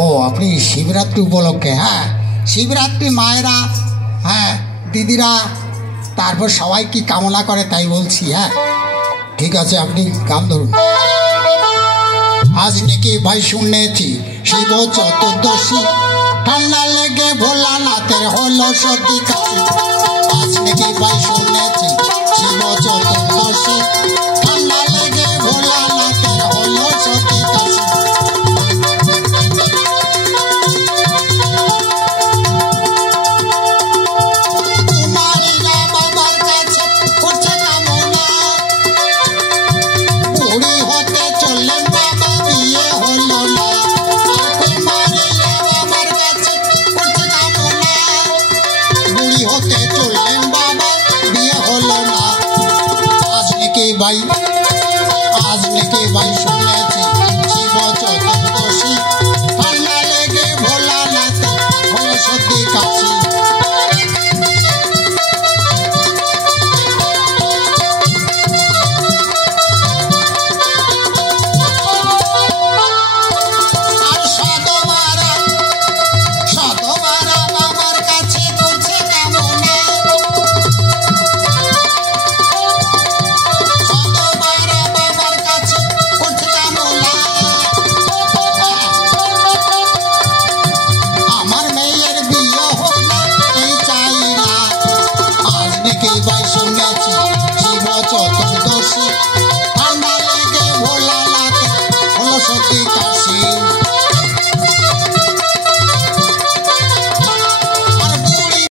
ও আপনি শিবরাত্রি উপলক্ষে, হ্যাঁ শিবরাত্রি মায়েরা, হ্যাঁ দিদিরা, তারপর সবাই কি কামনা করে তাই বলছি। হ্যাঁ ঠিক আছে, আপনি গান ধরুন। আজ নাকি ভাই শুনেছি শিব চতুর্দশী, ঠান্ডা লেগে ভোলানাথের হলো সর্দি কাশি। আজ নাকি ভাই শুনেছি শিব চতুর্দশী, ঠান্ডা লেগে ভোলানাথের হলো সর্দি কাশি। आज लेके भाई শুনেছি শিব চতুর্দশী, ঠান্ডা লেগে ভোলানাথ হলো সর্দি কাশি। ভাই শুনেছি